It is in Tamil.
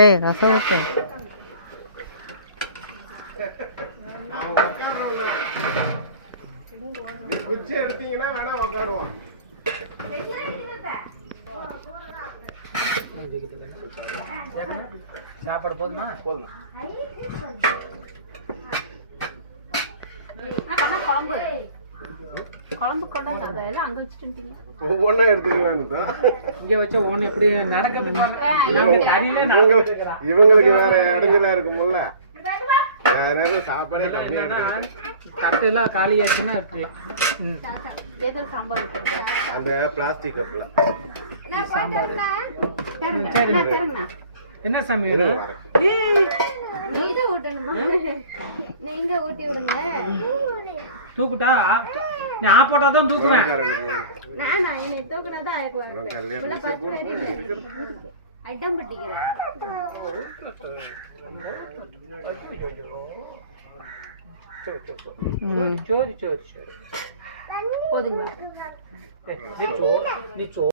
ஏய் ரசம் ஊத்து. குச்சி எடுத்தீங்கன்னா வேணா உட்காருவான். சாப்பாடு போதுமா? போதும். குழம்பு கொண்டாந்து அதெல்லாம் அங்க வச்சுட்டு ஒவ்வொன்னா எடுத்துக்கலாம். இங்க வச்ச ஒண்ணு எப்படி நடக்கிறது பாருங்க. இவங்களுக்கு வேற இடைஞ்சலா இருக்கும்ல. சாப்பாடு தட்டெல்லாம் காலி ஆச்சுன்னா எடுத்துக்கலாம். அந்த பிளாஸ்டிக் கப்ல என்ன சாமி தூக்குட்டா? நீ ஆ போட்டாதான் தூக்குவேன். போதுங்களா? நீ